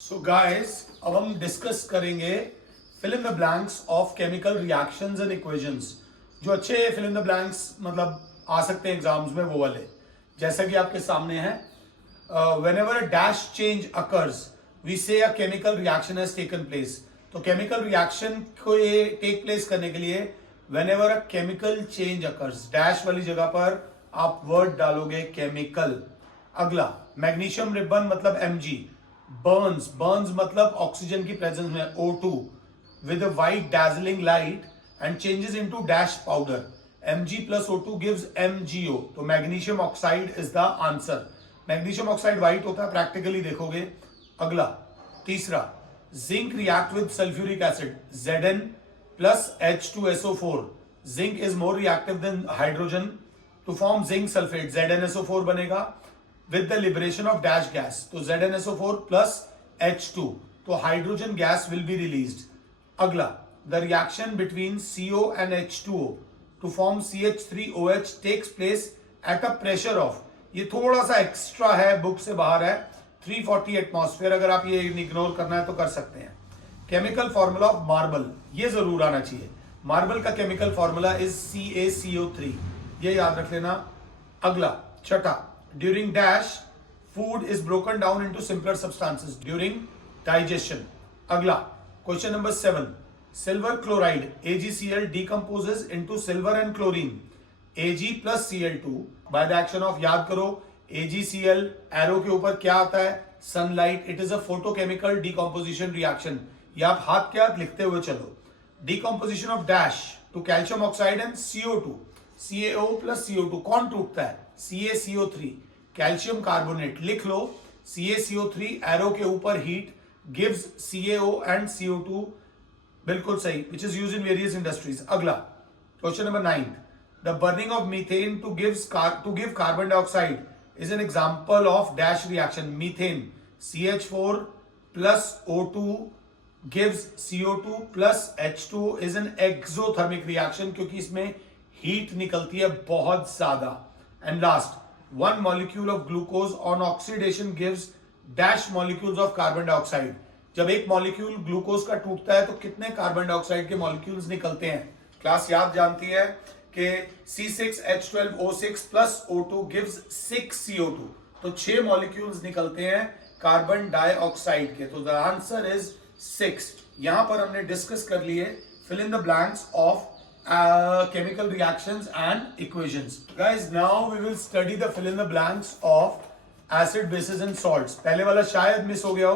So guys अब हम discuss करेंगे fill in the blanks of chemical reactions and equations. जो अच्छे फिल इन द ब्लैंक्स मतलब आ सकते हैं एग्जाम्स में वो वाले, जैसा कि आपके सामने है। Whenever a dash change occurs we say a chemical reaction has taken place. तो केमिकल रिएक्शन को टेक प्लेस करने के लिए whenever a chemical change occurs, dash वाली जगह पर आप वर्ड डालोगे केमिकल। अगला, मैग्नीशियम रिबन मतलब Mg, बर्न्स, बर्न्स मतलब ऑक्सीजन की प्रेजेंस में O2 with a white dazzling light and changes into dash powder. Mg plus O2 gives MgO. तो magnesium oxide is the answer. Magnesium oxide white होता है, practically देखोगे। अगला, तीसरा, zinc react with sulphuric acid Zn plus H2SO4. Zinc is more reactive than hydrogen to form zinc sulphate, ZnSO4 बनेगा with the liberation of dash gas. तो ZnSO4 plus H2, तो hydrogen gas will be released. अगला, the reaction between CO and H2O to form CH3OH takes place at a pressure of, ये थोड़ा सा extra है, book से बाहर है, 340 एटमॉस्फेयर। अगर आप ये इग्नोर करना है तो कर सकते हैं। केमिकल फॉर्मूला ऑफ मार्बल, ये जरूर आना चाहिए। मार्बल का केमिकल फॉर्मूला इज CaCO3, ये याद रख लेना। अगला, छठा, during dash food is broken down into simpler substances during digestion. अगला, question number 7, silver chloride AgCl decomposes into silver and chlorine Ag plus Cl2 by the action of, याद करो, AgCl arrow के ऊपर क्या आता है, sunlight. It is a photochemical decomposition reaction. ये आप हाथ के हाथ लिखते हुए चलो। Decomposition of dash to calcium oxide and CO2, CaO plus CO2, कौन टूटता है, CaCO3, कैल्शियम कार्बोनेट। लिख लो, CaCO3 एरो के ऊपर heat gives CaO and CO2, बिल्कुल सही, which is use in various industries. अगला, question number 9, the burning of methane to give carbon dioxide is an example of dash reaction. Methane CH4 plus O2 gives CO2 plus H2O is an exothermic reaction, क्योंकि इसमें heat निकलती है बहुत ज्यादा। And last, one molecule of glucose on oxidation gives dash molecules of carbon dioxide. जब एक molecule glucose का टूटता है तो कितने कार्बन डाइऑक्साइड के मॉलिक्यूल्स निकलते हैं? क्लास याद जानती है कि C6H12O6 plus O2 gives 6 CO2, तो 6 मॉलिक्यूल्स निकलते हैं कार्बन डाइऑक्साइड के। तो द आंसर इज 6। यहां पर हमने डिस्कस कर लिए fill in the blanks of chemical reactions and equations. Guys, now we will study the fill in the blanks of acid, bases and salts. पहले वाला शायद मिस हो गया हो।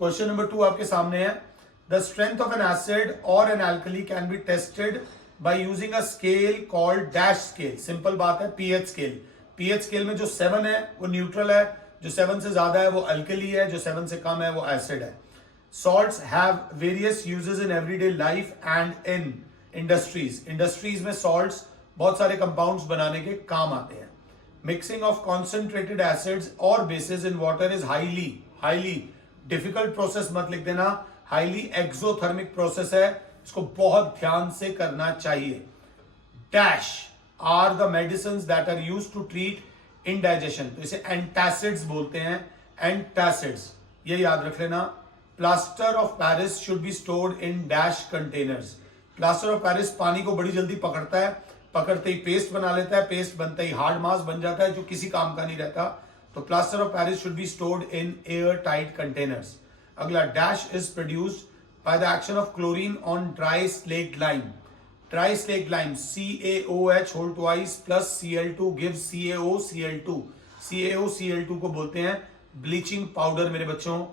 क्वेश्चन नंबर 2 आपके सामने है। The strength of an acid or an alkali can be tested by using a scale called dash scale. Simple बात है, pH scale. pH scale में जो 7 है वो न्यूट्रल है, जो 7 से ज्यादा है वो अल्कली है, जो 7 से कम है वो एसिड है। Salts have various uses in everyday life and in industries. Industries में सॉल्ट्स बहुत सारे कंपाउंड्स बनाने के काम आते हैं। मिक्सिंग ऑफ कॉन्सेंट्रेटेड एसिड्स और basis in water is highly difficult process, मत लिख देना, हाईली एक्सोथर्मिक प्रोसेस है, इसको बहुत ध्यान से करना चाहिए। Dash are the medicine that are used to treat indigestion, तो इसे एंटासिड्स बोलते हैं, एंटासिड्स, ये याद रख लेना। Plaster of Paris should be stored in dash containers. Plaster of Paris पानी को बड़ी जल्दी पकड़ता है, पकड़ते ही पेस्ट बना लेता है, पेस्ट बनते ही हार्ड मास बन जाता है, जो किसी काम का नहीं रहता। तो plaster of Paris should be stored in air tight containers. अगला, dash is produced by the action of chlorine on dry slaked lime. Dry slaked lime CaOH whole twice plus Cl2 gives CaOCl2। CaOCl2 को बोलते हैं bleaching powder मेरे बच्चों।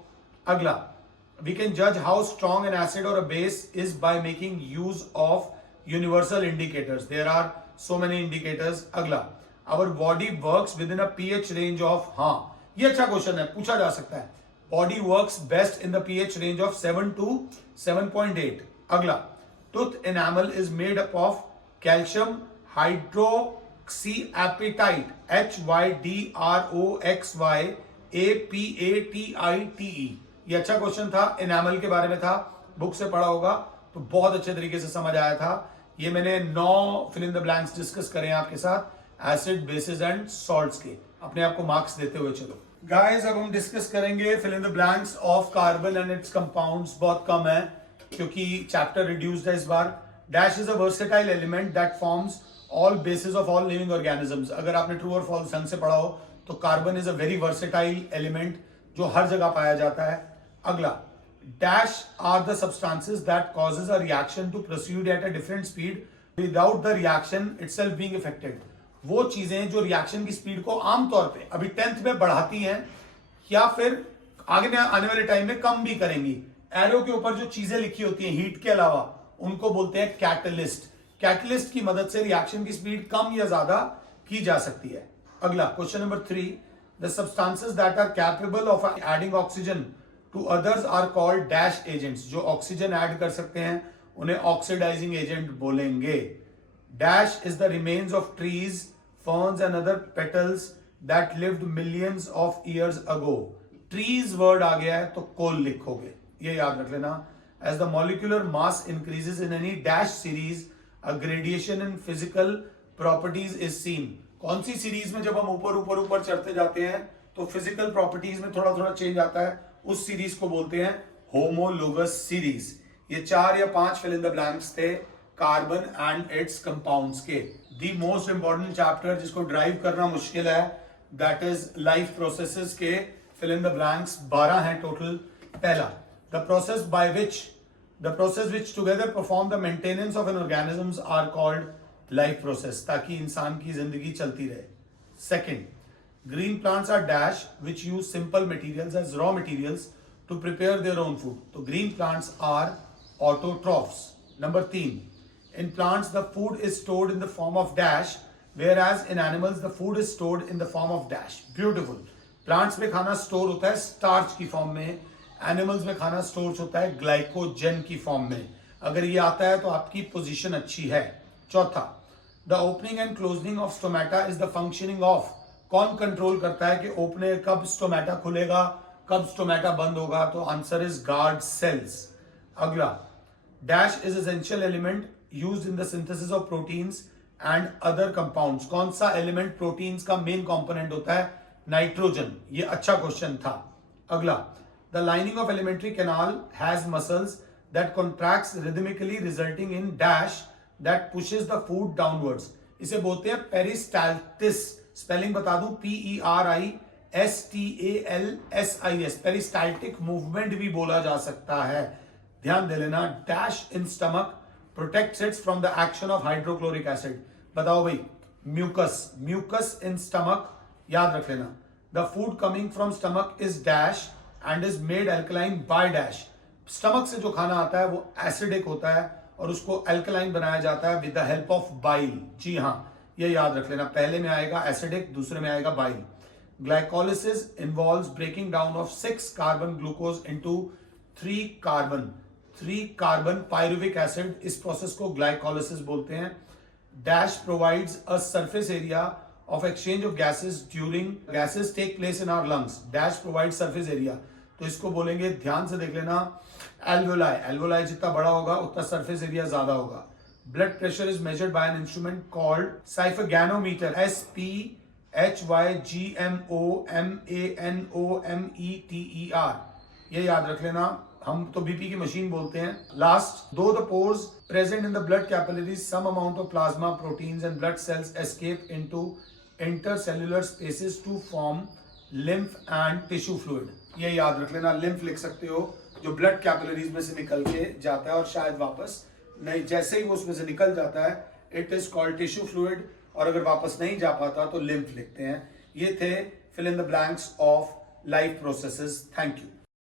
अगला, we can judge how strong an acid or a base is by making use of universal indicators. There are so many indicators. अगला, our body works within a pH range of, हाँ ये अच्छा question है, पूछा जा सकता है। Body works best in the pH range of 7 to 7.8. अगला, tooth enamel is made up of calcium hydroxyapatite HYDROXYAPATITE। ये अच्छा क्वेश्चन था, एनामल के बारे में था, बुक से पढ़ा होगा तो बहुत अच्छे तरीके से समझ आया था। ये मैंने 9 fill in the blanks discuss करे हैं आपके साथ, एसिड, बेसिस एंड सॉल्ट्स के। अपने आप को मार्क्स देते हुए चलो। गाइस अब हम डिस्कस करेंगे fill in the blanks of carbon and its compounds. बहुत कम है क्योंकि चैप्टर रिड्यूस्ड है इस बार। Dash is a versatile element that forms all basis of all living organisms. अगर आपने ट्रू और फॉल्स ढंग से पढ़ा हो तो carbon is a very versatile element जो हर जगह पाया जाता है। अगला, dash are the substances that causes a reaction to proceed at a different speed without the reaction itself being affected. वो चीजें जो रिएक्शन की स्पीड को आमतौर पे अभी 10th में बढ़ाती हैं या फिर आगे आने वाले टाइम में कम भी करेंगी। एरो के ऊपर जो चीजें लिखी होती हैं हीट के अलावा उनको बोलते हैं कैटलिस्ट। कैटलिस्ट की मदद से रिएक्शन की स्पीड कम या ज्यादा की जा सकती है। अगला, question number 3, the substances that are capable of adding oxygen to others are called dash agents. जो ऑक्सीजन ऐड कर सकते हैं उन्हें ऑक्सीडाइजिंग एजेंट बोलेंगे। Dash is the remains of trees, ferns and other petals that lived millions of years ago। trees word आ गया है तो कोल लिखोगे, ये याद रख लेना। as the molecular mass increases in any dash series a gradation in physical properties is seen। कौन सी सीरीज में जब हम ऊपर ऊपर ऊपर चढ़ते जाते हैं तो फिजिकल प्रॉपर्टीज में थोड़ा थोड़ा चेंज आता है, उस सीरीज को बोलते हैं होमोलोगस सीरीज। ये 4 या 5 फिल इन द ब्लैंक्स थे कार्बन एंड इट्स कंपाउंड्स के। दी मोस्ट इंपॉर्टेंट चैप्टर जिसको ड्राइव करना मुश्किल है दैट इज लाइफ प्रोसेसेस के फिल इन द ब्लैंक्स 12 हैं टोटल। पहला, the process which together perform the maintenance of an organisms are called life process, ताकि इंसान की जिंदगी चलती रहे। Second, green plants are dash which use simple materials as raw materials to prepare their own food. तो green plants are autotrophs. Number 3, in plants the food is stored in the form of dash whereas in animals the food is stored in the form of dash। beautiful। plants में खाना store होता है starch की form में, animals में खाना store होता है ग्लाइकोजन की फॉर्म में। अगर ये आता है तो आपकी पोजीशन अच्छी है। चौथा, the opening and closing of stomata is the functioning of. कौन कंट्रोल करता है कि ओपने कब स्टोमेटा खुलेगा कब स्टोमेटा बंद होगा, तो आंसर इज गार्ड सेल्स। अगला, dash is essential element used in the synthesis of proteins and other compounds। कौन सा एलिमेंट प्रोटीन्स का मेन कंपोनेंट होता है? नाइट्रोजन। ये अच्छा क्वेश्चन था। अगला, the lining of alimentary canal has muscles that contracts rhythmically resulting in dash that pushes the food downwards. इसे बोलते हैं पेरिस्टाल्टिस। स्पेलिंग बता दूं, PERISTALSIS। पेरिस्टाल्टिक मूवमेंट भी बोला जा सकता है, ध्यान दे लेना। Dash in stomach protects it from the action of hydrochloric acid। बताओ भाई, म्यूकस इन स्टमक याद रख लेना। The food coming from stomach is dash and is made alkaline by dash. Stomach से जो खाना आता है वो एसिडिक होता है और उसको अल्कलाइन बनाया जाता है with the help of bile. जी हाँ, ये याद रख लेना, पहले में आएगा एसिडिक, दूसरे में आएगा bile. Glycolysis involves breaking down of 6 carbon glucose into 3 carbon pyruvic acid. इस प्रोसेस को ग्लाइकोलिसिस बोलते हैं। Dash provides a surface area of exchange of gases during gases take place in our lungs. Dash provide surface area, तो इसको बोलेंगे, ध्यान से देख लेना, एल्वोलाई। एल्वोलाई जितना बड़ा होगा उतना सरफेस एरिया ज्यादा होगा। Blood pressure is measured by an instrument called sphygmomanometer, SPHYGMOMANOMETER। ये याद रख लेना, हम तो बीपी की मशीन बोलते हैं। लास्ट, दो the pores present in the blood capillaries some amount of plasma proteins and blood cells escape into intercellular spaces to form lymph and tissue fluid. ये याद रख लेना, लिम्फ लिख सकते हो जो ब्लड कैपिलरीज में से निकल के जाता है और शायद वापस नहीं, जैसे ही वो उसमें से निकल जाता है it is called tissue fluid, और अगर वापस नहीं जा पाता तो लिम्फ लिखते हैं। ये थे fill in the blanks of life processes. Thank you.